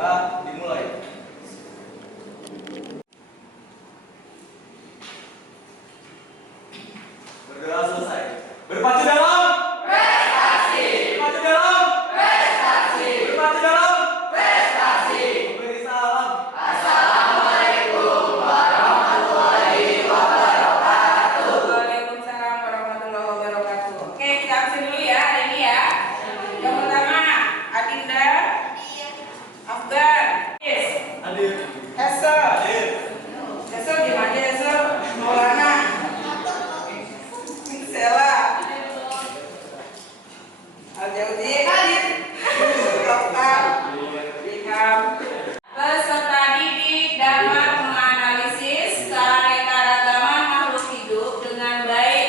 Sudah dimulai. Berdoa selesai. Berpacu dalam prestasi. Berpacu dalam prestasi. Berpacu dalam prestasi. Beri salam. Assalamualaikum warahmatullahi wabarakatuh. Waalaikumsalam warahmatullahi wabarakatuh. Oke, kita absen dulu ya hari ini ya. Yang pertama, Adinda, Afgan, Hadir. Hesel, Hadir. Hesel gimana Hesel? Maulana, Sela, Aljaudin, Dokter, Rikam. Peserta didik dapat menganalisis keanekaragaman makhluk hidup dengan baik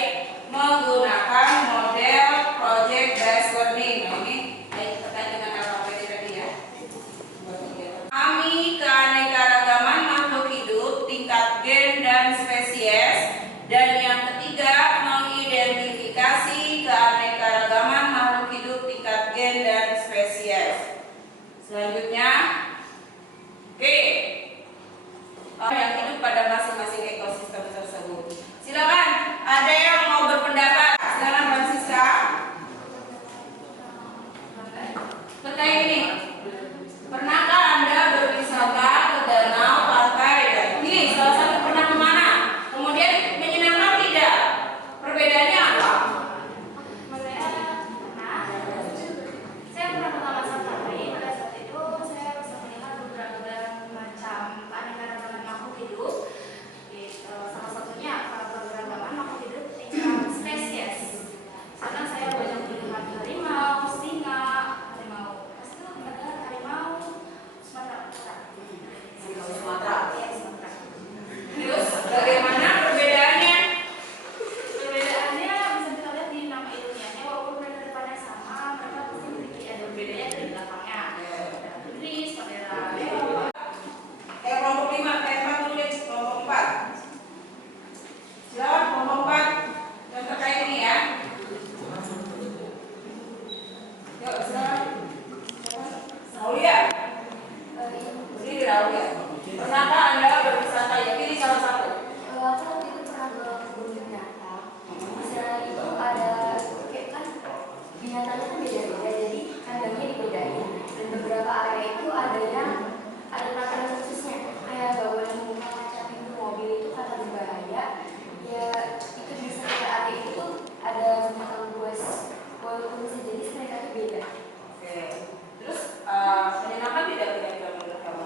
menggunakan model project based learning. Nah, ini baik terkait dengan LKPD tadi ya. Memahami keanekaragaman makhluk hidup tingkat gen dan spesies, dan yang ketiga mengidentifikasi keanekaragaman makhluk hidup tingkat gen dan spesies. Selanjutnya, oke, yang hidup pada masing-masing ekosistem tersebut. Silakan, ada yang mau berpendapat? Silakan Francisca. Terkait ini, pernahkah Anda berwisata ke danau, pantai, dan ini salah satu pernah kemana? Kemudian menyenangkan tidak? Perbedaannya apa? Saya pernah ke Taman Safari. Pada saat itu saya bisa melihat beberapa macam keanekaragaman makhluk hidup. Salah satunya keanekaragaman makhluk hidup tingkat spesies. Karena saya banyak melihat harimau, singa, harimau. Pasti itu adalah harimau Sumatera Utara. Sumatera. Iya, Sumatera. Terus bagaimana perbedaannya? Perbedaannya bisa kita lihat di nama ilmiahnya, walaupun mereka depannya sama, mereka pasti memiliki ada bedanya dari belakangnya. Ada Inggris, ada Leo. Kelompok 5, K4 tulis kelompok 4. Silakan kelompok 4 yang terkait ini ya. Yuk, silakan. Aulia. Berdiri Aulia. Pernahkah Anda berwisata? Ya, pilih salah satu. Aku waktu itu pernah ke kebun binatang. Di sana itu ada kayak kan binatangnya kan beda-beda, jadi kandangnya dibedain. Dan beberapa area itu ada peraturan khususnya, kayak gak boleh membuka kaca pintu mobil itu karena berbahaya. Ya itu di sekitar area itu tuh ada binatang buas, walaupun sejenis mereka itu beda. Oke. Terus menyenangkan tidak kira-kira menurut kamu?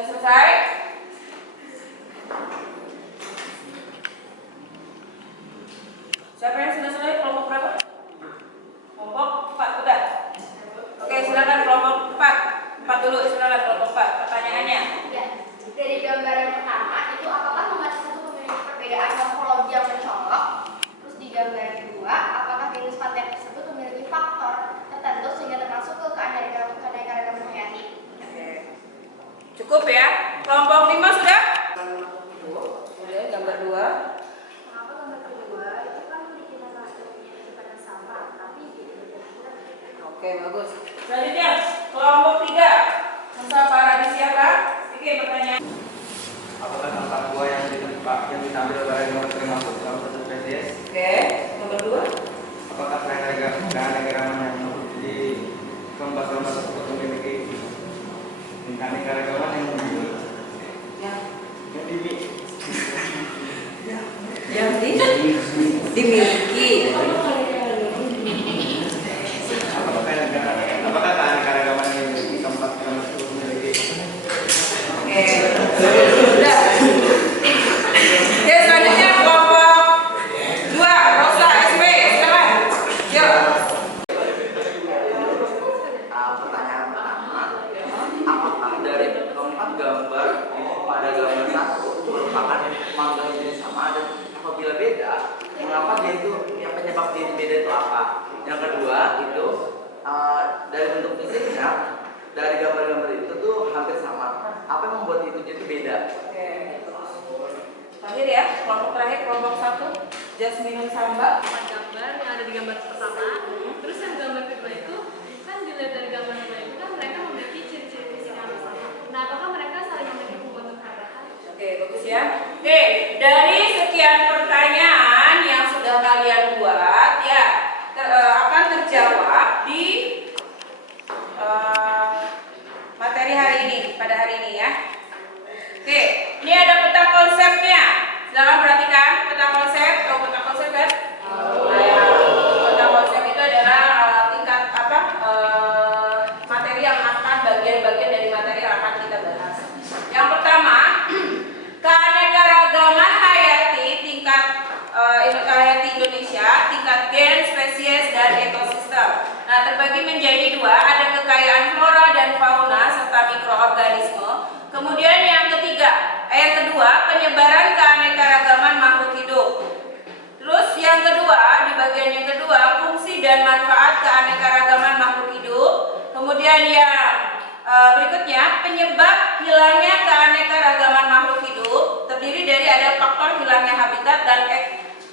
Sudah selesai? Siapa yang sudah selesai? Kelompok berapa? Kelompok 4, udah? Oke, silakan kelompok 4. 4 dulu, silakan kelompok 4. Pertanyaannya. Ya, dari gambar yang pertama itu apakah membaca satu memiliki perbedaan morfologi yang mencolok? Terus di gambar yang kedua, apakah jenis paten tersebut memiliki faktor tertentu sehingga termasuk ke keanekaragaman hayati? Oke. Cukup ya? Kelompok 5 sudah? Kemudian gambar 2. Mengapa gambar kedua itu kan memiliki nama aslinya pada sama, tapi beda-beda. Oke, bagus. Selanjutnya, kelompok 3. Musa Paradisiaka. Oke, pertanyaan. Apakah tampak buah yang ditampil pada gambar termasuk dalam satu spesies? Oke, nomor 2. Apakah keanekaragaman yang di gambar tersebut memiliki keanekaragaman yang dimiliki? Ya. Yang dimiliki. Yang dimiliki. Apakah keanekaragaman yang dimiliki tempat tersebut memiliki? Oke, sudah. Oke, selanjutnya kelompok 2. Rosa SP, silakan. Yuk. Pertanyaan pertama, apakah dari keempat gambar pada gambar satu merupakan mangga yang jenis sama, dan apabila beda, mengapa dia itu yang penyebab dia beda itu apa? Yang kedua itu dari bentuk fisiknya, dari gambar-gambar itu tuh hampir sama. Apa yang membuat itu jadi beda? Oke. Terakhir ya, kelompok terakhir, kelompok 1. Jasmine Samba. Gambar yang ada di gambar pertama, terus yang gambar kedua itu kan dilihat dari gambar kedua itu kan mereka memiliki ciri-ciri fisik yang sama. Nah, apakah mereka saling memiliki hubungan kekerabatan? Oke, bagus ya. Oke, dari sekian pertanyaan yang sudah kalian buat ya, akan terjawab di materi hari ini, pada hari ini ya. Oke, ini ada peta konsepnya. Silakan perhatikan peta konsep. Tahu peta konsep kan? Peta konsep itu adalah tingkat materi yang akan bagian-bagian dari materi yang akan kita bahas. Yang pertama, keanekaragaman hayati tingkat hayati Indonesia, tingkat gen, spesies, dan ekosistem. Nah, terbagi menjadi 2, ada kekayaan flora dan fauna serta mikroorganisme. Kemudian yang kedua, penyebaran keanekaragaman makhluk hidup. Terus yang kedua, di bagian yang kedua, fungsi dan manfaat keanekaragaman makhluk hidup. Kemudian yang berikutnya, penyebab hilangnya keanekaragaman makhluk hidup, terdiri dari ada faktor hilangnya habitat dan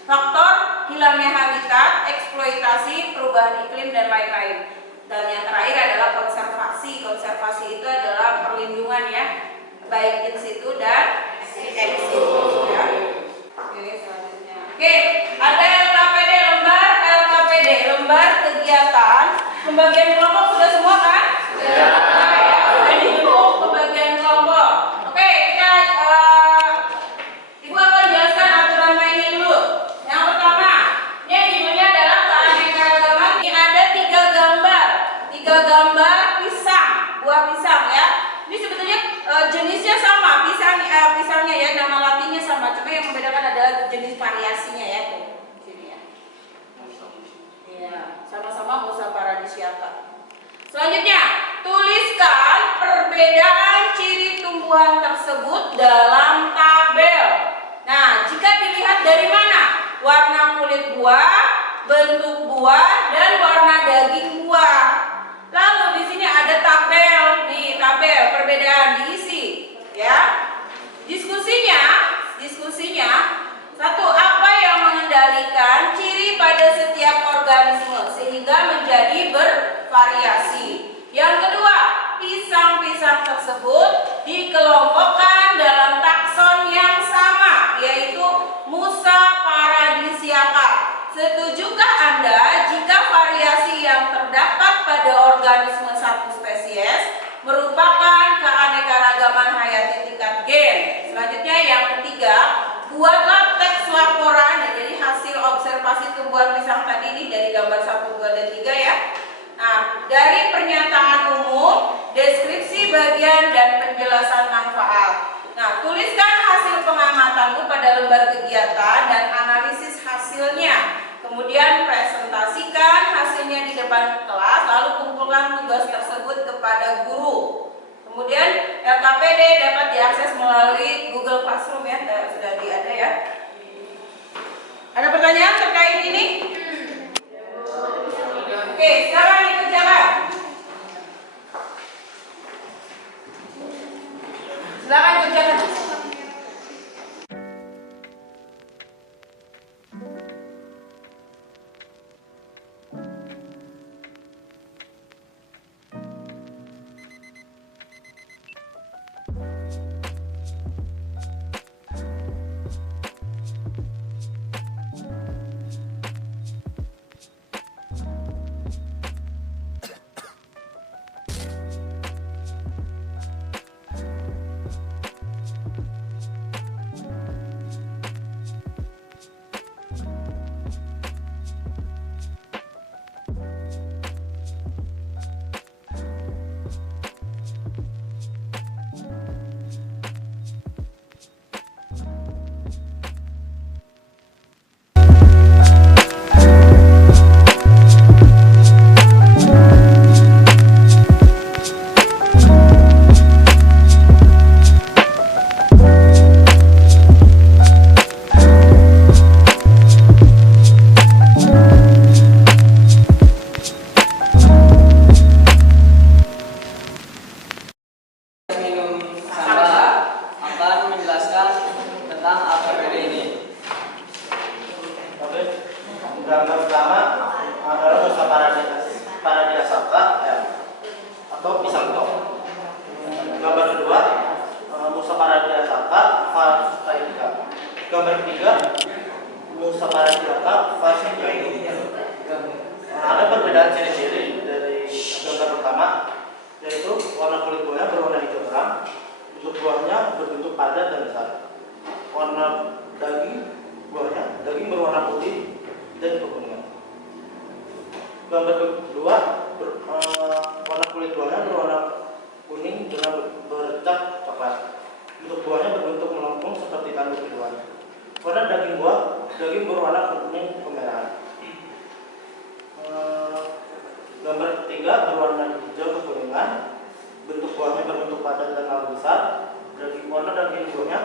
faktor hilangnya habitat, eksploitasi, perubahan iklim, dan lain-lain. Dan yang terakhir adalah konservasi. Konservasi itu adalah perlindungan ya, baik in situ dan ex situ ya. Oke, selanjutnya. Oke, ada LKPD lembar kegiatan. Pembagian kelompok sudah semua kan? Sudah. Sudah dihitung pembagian kelompok. Oke, kita Ibu akan jelaskan aturan mainnya dulu. Yang pertama, ini judulnya adalah keanekaragaman. Ini ada 3 gambar pisang, buah pisang ya. Ini sebetulnya jenisnya sama, pisangnya ya, nama latinnya sama, cuma yang membedakan adalah jenis variasinya ya. Sini ya. Iya, sama-sama Musa Paradisiaka. Selanjutnya, tuliskan perbedaan ciri tumbuhan tersebut dalam tabel. Nah, jika dilihat dari mana? Warna kulit buah, bentuk buah, dan warna daging buah. Lalu di sini ada tabel, nih tabel perbedaan diisi, ya. Diskusinya, satu, apa yang mengendalikan ciri pada setiap organisme sehingga menjadi bervariasi. Yang kedua, pisang-pisang tersebut dikelompokkan dalam takson yang sama, yaitu Musa Paradisiaka. Setujukah Anda jika variasi yang terdapat pada organisme satu spesies merupakan keanekaragaman hayati tingkat gen? Selanjutnya yang ketiga, buatlah teks laporan, jadi hasil observasi tumbuhan pisang tadi ini dari gambar 1, 2, dan 3 ya. Nah, dari pernyataan umum, deskripsi bagian dan penjelasan manfaat. data dan analisis hasilnya. Kemudian presentasikan hasilnya di depan kelas, lalu kumpulkan tugas tersebut kepada guru. Kemudian LKPD dapat diakses melalui Google Classroom ya, sudah ada ya. Ada pertanyaan terkait ini? Oke, sekarang dikerjakan. Silakan kerjakan. Gambar pertama adalah Musa Paradiasaka atau pisang tok. Gambar kedua Musa Paradiasaka Fastaika. Gambar ketiga Musa Paradiasaka Fastaika. Ada perbedaan ciri-ciri dari gambar pertama, yaitu warna kulit buahnya berwarna hijau terang, bentuk buahnya berbentuk padat dan besar. Warna daging berwarna putih dan kekuningan. Gambar kedua, warna kulit buahnya berwarna kuning dengan bercat coklat. Bentuk buahnya berbentuk melengkung seperti tanduk keduanya. Warna daging berwarna kuning kemerahan. Gambar ketiga berwarna hijau kekuningan. Bentuk buahnya berbentuk padat dan lalu besar. Warna daging buahnya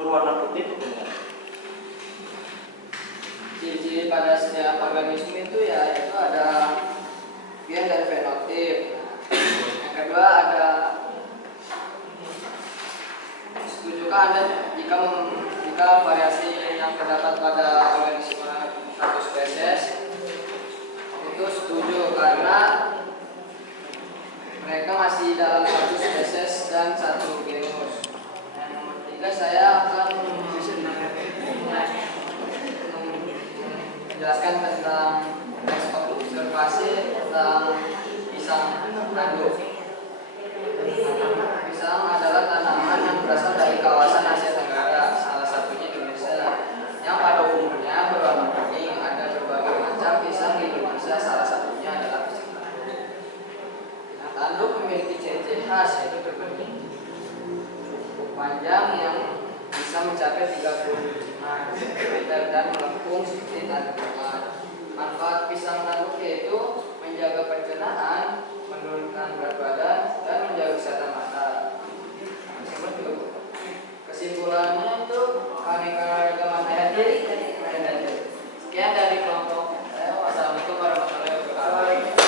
berwarna putih kekuningan. Ciri-ciri pada setiap organisme itu ya itu ada gen dan fenotip. Yang kedua ada setujukah Anda jika variasi yang terdapat pada organisme satu spesies itu setuju karena mereka masih dalam satu spesies dan satu genus. Yang ketiga saya akan menjelaskan tentang observasi tentang pisang tanduk. Pisang adalah tanaman yang berasal dari kawasan Asia Tenggara, salah satunya Indonesia, yang pada umumnya berwarna kuning. Ada berbagai macam pisang di Indonesia, salah satunya adalah pisang tanduk. Pisang tanduk memiliki ciri-ciri khas, yaitu berbentuk panjang yang bisa mencapai 35 cm dan melengkung seperti tanduk rumah. Manfaat pisang tanduk yaitu menjaga pencernaan, menurunkan berat badan, dan menjaga kesehatan mata. Kesimpulannya itu keanekaragaman hayati. Sekian dari kelompok saya. Wassalamualaikum warahmatullahi wabarakatuh.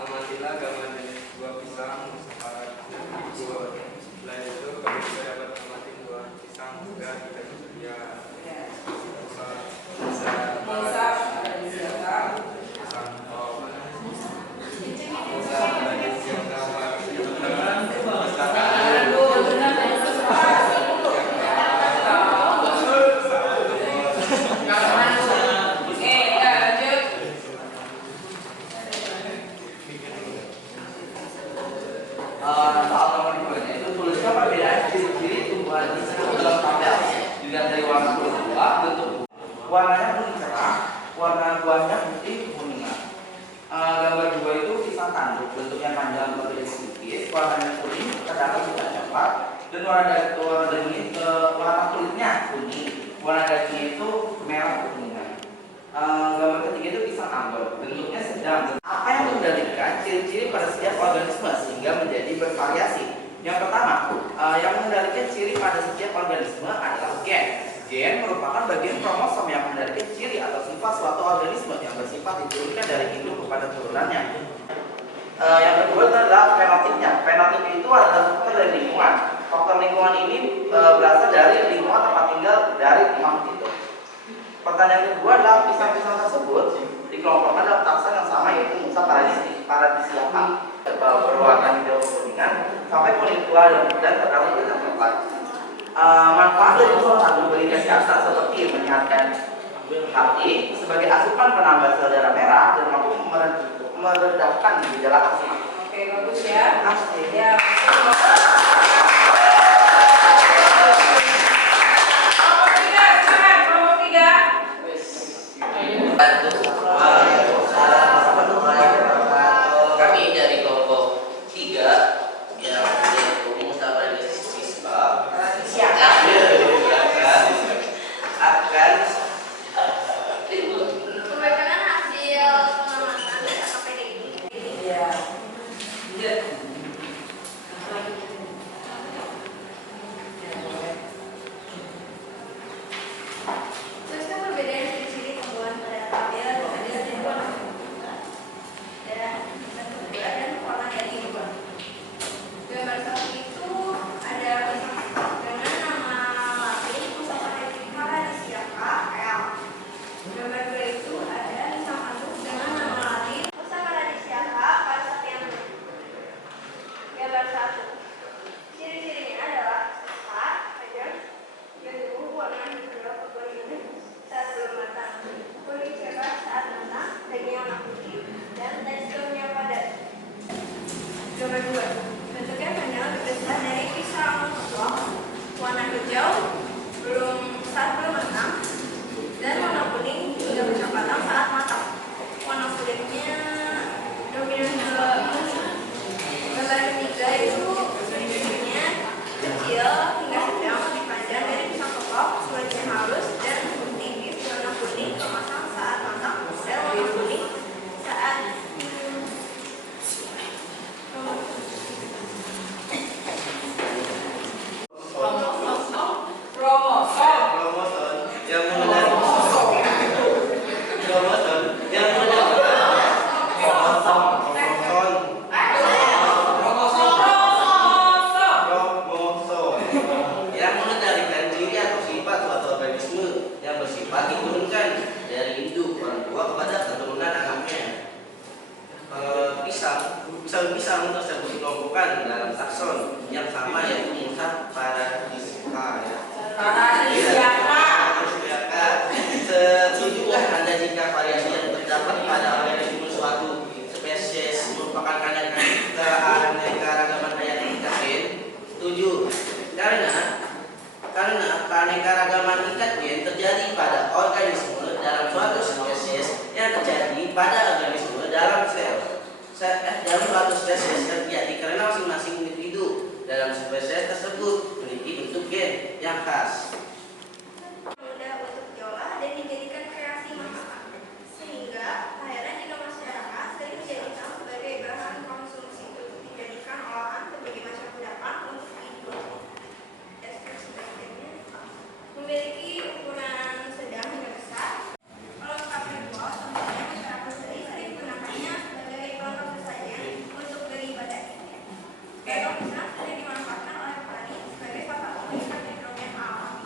Amatilah gambar jenis buah pisang separah buah. Selain itu, kami juga dapat mengamati buah pisang juga tidak tersedia. Bisa ada di siapa? Pisang warnanya kuning, terdapat juga coklat, dan warna daging warna kulitnya kuning, warna dagingnya itu merah kekuningan. Gambar ketiga itu pisang ambon, bentuknya sedang. Apa yang mengendalikan ciri-ciri pada setiap organisme sehingga menjadi bervariasi? Yang pertama, yang mengendalikan ciri pada setiap organisme adalah gen. Gen merupakan bagian kromosom yang mengendalikan ciri atau sifat suatu organisme yang bersifat diturunkan dari induk kepada turunannya. Yang kedua adalah fenotipnya. Fenotip itu adalah faktor dari lingkungan. Faktor lingkungan ini berasal dari lingkungan tempat tinggal dari makhluk itu. Pertanyaan kedua adalah pisang-pisang tersebut dikelompokkan dalam takson yang sama, yaitu Musa paradisiaca berwarna hijau kekuningan sampai kuning tua dan terdapat dengan coklat. Manfaat dari unsur madu bagi kesehatan seperti menyehatkan hati sebagai asupan penambah sel darah merah dan mampu meredahkan gejala asma. Oke, bagus ya. Asli. Ya. Kami dari kelompok 3 yang yaitu Musa paradisiaca akan Membacakan hasil pengamatan dari KPD. Iya. Iya. Tuliskan perbedaan ciri-ciri tumbuhan pada tabel hasil tumbuhan dan warna daging. Gambar satu itu ada dengan nama latin Musa paradisiaca L. Gambar dua itu ada pisang anduk dengan nama latin Musa paradisiaca Pasatianum. Gambar satu, ciri-cirinya adalah besar, panjang, bentuk, warna hijau kekuningan saat belum matang, kuning cerah saat matang, dagingnya warna putih, dan teksturnya padat. Gambar dua, bentuknya panjang lebih besar dari pisang kepok, warna hijau saat belum matang, dan warna kuning hingga kecoklatan saat matang. Warna kulitnya dominan ke kuning. Gambar ketiga itu ciri-cirinya kecil hingga sedang, lebih panjang dari pisang kepok, kulitnya halus dan tipis, warna kuning keemasan saat matang, dan warna kuning saat Kromosom. yang mengendalikan ciri atau sifat suatu organisme yang bersifat diturunkan dari induk orang tua kepada keturunan anaknya. Pisang tersebut dikelompokkan dalam takson yang sama, yaitu Musa paradisiaca. Setujukah Anda jika variasi yang terdapat pada organisme suatu spesies merupakan keanekaragaman hayati gen? Setuju. Karena keanekaragaman tingkat gen terjadi pada organisme dalam suatu spesies yang terjadi pada organisme dalam dalam suatu spesies terjadi karena masing-masing individu dalam spesies tersebut memiliki bentuk gen yang khas. mudah untuk diolah dan dijadikan kreasi masakan, sehingga tak heran jika masyarakat sering menjadikan sebagai bahan konsumsi untuk dijadikan olahan berbagai macam kudapan untuk dijual. Deskripsi bagiannya memiliki ukuran sedang hingga besar. Kalau tetap dijual, tentunya masyarakat sering menggunakannya sebagai pelengkap sesajen untuk beribadah. Gendong pisang sering dimanfaatkan oleh petani sebagai salah satu pengikat nitrogen alam.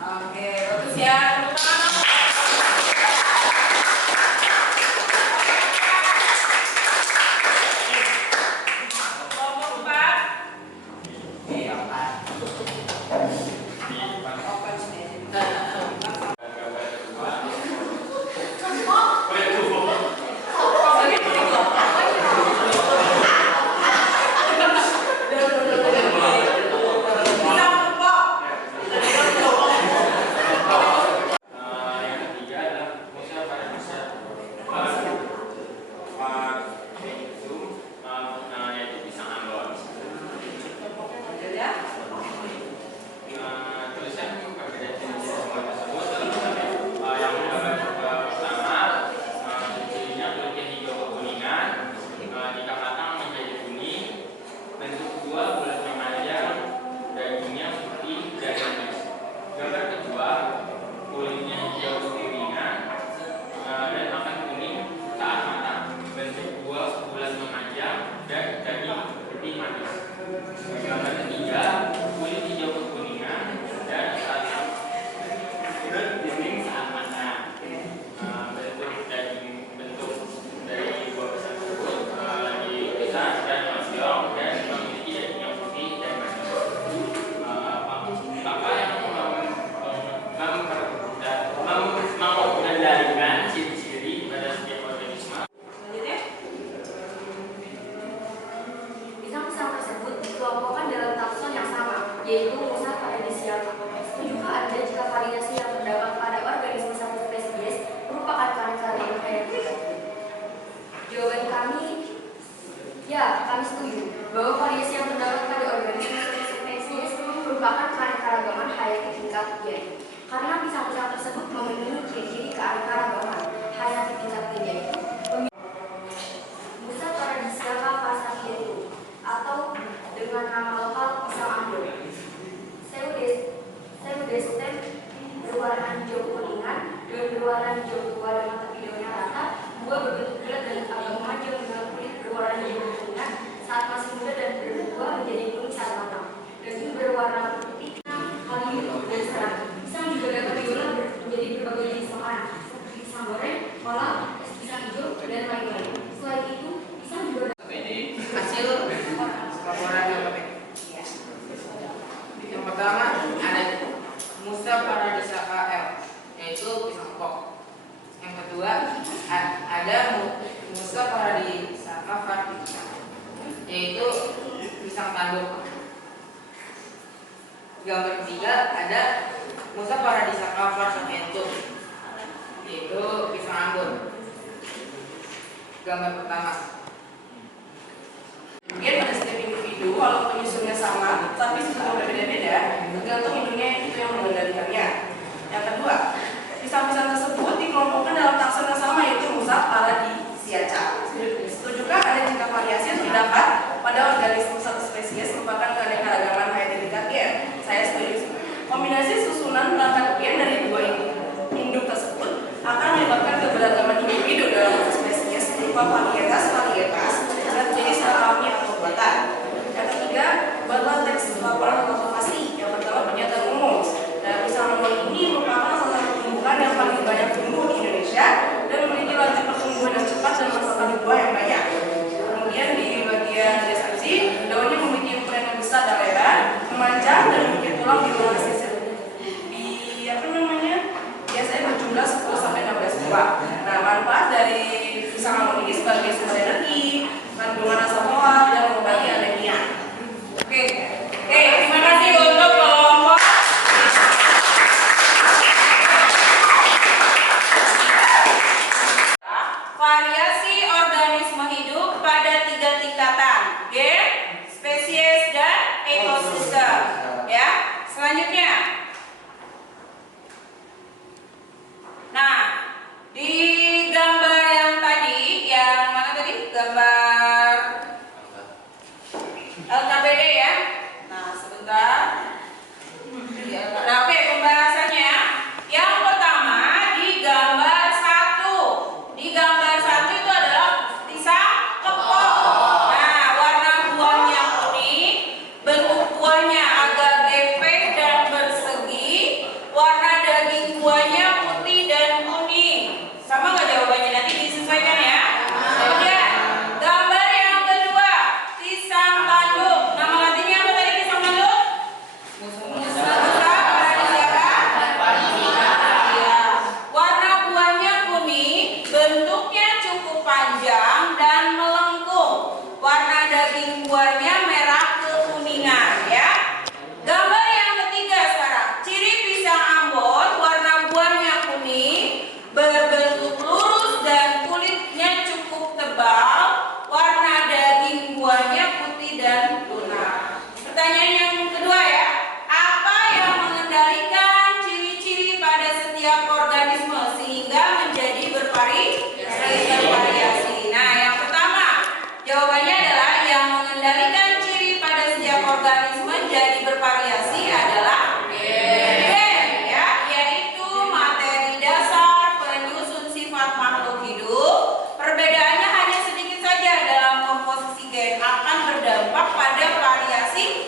Gambar ketiga, kulit hijau kekuningan dan rasa kulit kuning saat matang. Bentuk dari buah pisang tersebut dipisah dan masyong dan memiliki daging yang putih dan manis. Apa yang mengendalikan ciri-ciri pada setiap organisme? Selanjutnya, Pisang-pisang tersebut dikelompokkan dalam takson yang sama, yaitu Musa paradisiaca. Setujukah Anda jika variasi yang terdapat pada organisme satu spesies merupakan keanekaragaman hayati? Jawaban kami, ya, kami setuju bahwa variasi yang terdapat pada organisme satu spesies merupakan keanekaragaman hayati tingkat Y. Karena pisang-pisang tersebut memenuhi ciri-ciri keanekaragaman hayati tingkat Y, yaitu Musa paradisiaca fasciatum atau dengan nama lokal pisang Ambon. Pseudostem berwarna hijau kuningan dan berwarna hijau tua dengan tepi daunnya rata. Buah berbentuk bulat dan agak memajang dengan kulit berwarna hijau kuningan saat masih muda dan berbuah menjadi kuning saat matang. Daging berwarna putih, halus dan serang. Pisang juga dapat diolah menjadi berbagai jenis makanan seperti pisang goreng, kolak, es pisang hijau dan lain-lain. Selain itu, pisang juga Hasil laporan LPP. Yang pertama ada Musa paradisiaca L, yaitu pisang pok. Yang kedua ada Musa paradisiaca vertica, yaitu pisang tanduk. Gambar ketiga ada Musa paradisiaca versicatum, yaitu pisang Ambon. Gambar pertama. mungkin pada setiap individu walaupun penyusunnya sama, tapi susunan berbeda-beda, tergantung induknya itu yang mengendalikannya. Yang kedua, pisang-pisang tersebut dikelompokkan dalam takson yang sama, yaitu Musa paradisiaca. Setujukah Anda jika variasi yang terdapat pada organisme satu spesies merupakan keanekaragaman hayati tingkat Y? Saya setuju. Kombinasi susunan perangkat gen dari dua induk tersebut akan menyebabkan keberagaman individu dalam satu spesies berupa varietas dan jenis alami atau buatan. Yang ketiga, buatlah teks laporan observasi. Yang pertama, pernyataan umum. Dan pisang Ambon ini merupakan salah satu tumbuhan yang paling banyak tumbuh di Indonesia dan memiliki laju pertumbuhan yang cepat dan menghasilkan buah yang banyak. Kemudian di bagian deskripsi, daunnya memiliki ukuran yang besar dan lebar, memanjang dan memiliki tulang di luar sisi. Biasanya berjumlah 10-16 buah. Nah, manfaat dari pisang Ambon ini sebagai sumber energi, kandungan asam folat dan mengobati anemia. Oke, terima kasih untuk kelompok. Variasi organisme hidup pada 3 tingkatan, gen, spesies, dan ekosistem. Ya, selanjutnya. Nah, di gambar yang tadi, yang mana tadi? Gambar LKPD ya. Nah, sebentar. Nah, oke, pembahasannya. Yang pertama di gambar 1. Di gambar 1 itu adalah pisang kepok. Nah, warna buahnya kuning, bentuk buahnya agak gepeng dan bersegi, warna daging buahnya putih dan kuning. Sama nggak jawabannya? Nanti disesuaikan ya. Kemudian gambar yang kedua, pisang tanduk. Nama latinnya apa tadi pisang tanduk? Musa paradisiaca. Ya. Warna buahnya kuning, bentuknya cukup panjang dan melengkung. Warna daging buahnya merah kekuningan ya. Gambar yang ketiga sekarang, ciri pisang Ambon, warna buahnya kuning, berbentuk lurus dan kulitnya cukup tebal, warna daging buahnya putih dan lunak. Pertanyaan yang kedua ya, apa yang mengendalikan ciri-ciri pada setiap organisme sehingga menjadi bervariasi? Nah, yang pertama, jawabannya adalah yang mengendalikan ciri pada setiap organisme jadi bervariasi adalah gen, ya, yaitu materi dasar penyusun sifat makhluk hidup. Perbedaannya hanya sedikit saja dalam komposisi gen akan berdampak pada variasi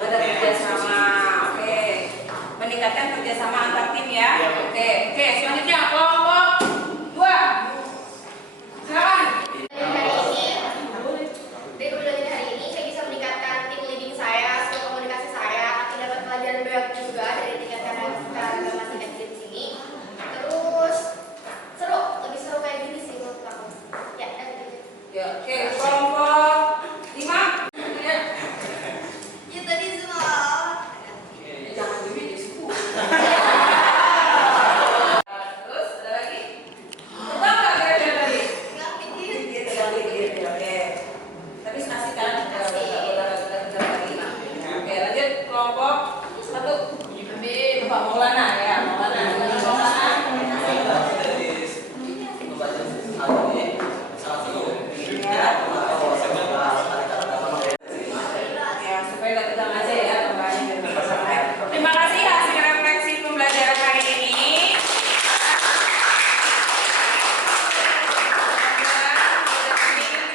Ada kerjasama. Oke. Meningkatkan kerjasama antar tim ya. Oke. Oke. Selanjutnya kelompok 2. Silakan. Dari pembelajaran hari ini saya bisa meningkatkan tim leading saya, skill komunikasi saya, nanti dapat pelajaran banyak juga dari tingkatan keagamaan tingkat di sini. Terus seru, lebih seru kayak gini sih menurut aku. Ya, Ya, oke. Kelompok 5. Ya. ya tadi semua. Jangan dulu di suku. Terus ada lagi? Coba nggak kira-kira tadi? Nggak pikir. Gitu, oke. Tapi kasih kan? Lagi. Oke, lanjut kelompok 1. Pak Maulana ya, Maulana. Ya, supaya nggak tegang aja ya, tambahnya. Terima kasih hasil refleksi pembelajaran hari ini.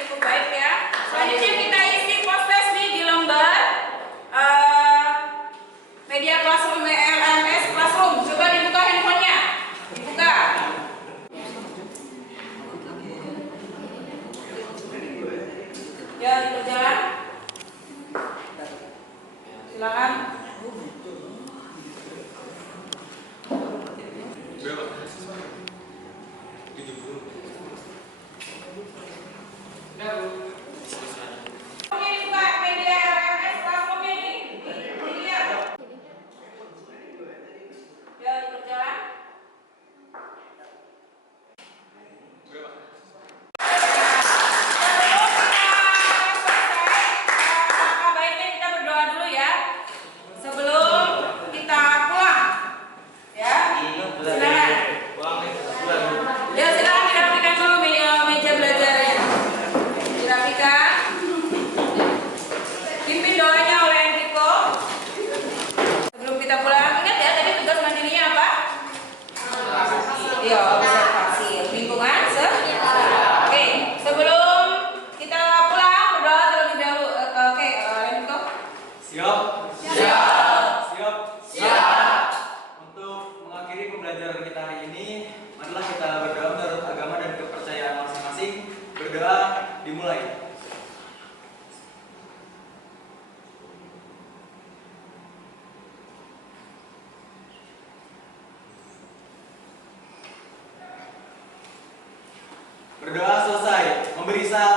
Cukup baik ya. Selanjutnya kita isi post-test nih di lembar media classroom LMS Classroom. Coba dibuka handphonenya. Dibuka. Ya, dikerjakan. Silakan. Oke, dibuka media LMS Classroom-nya nih. Dilihat. Ya, dikerjakan. Sebelum baiknya kita berdoa dulu ya. Sebelum kita pulang. Ya. Silakan. Ya, silakan dirapikan dulu meja belajarnya. Dirapikan. Pimpin doanya oleh Enrico. Sebelum kita pulang, ingat ya tadi tugas mandirinya apa? Iya, observasi lingkungan. Oke, sebelum kita pulang berdoa terlebih dahulu. Oke, Enrico. Siap? Siap. Untuk mengakhiri pembelajaran kita hari ini, marilah kita berdoa menurut agama dan kepercayaan masing-masing. Berdoa dimulai. Berdoa selesai. Memberi salam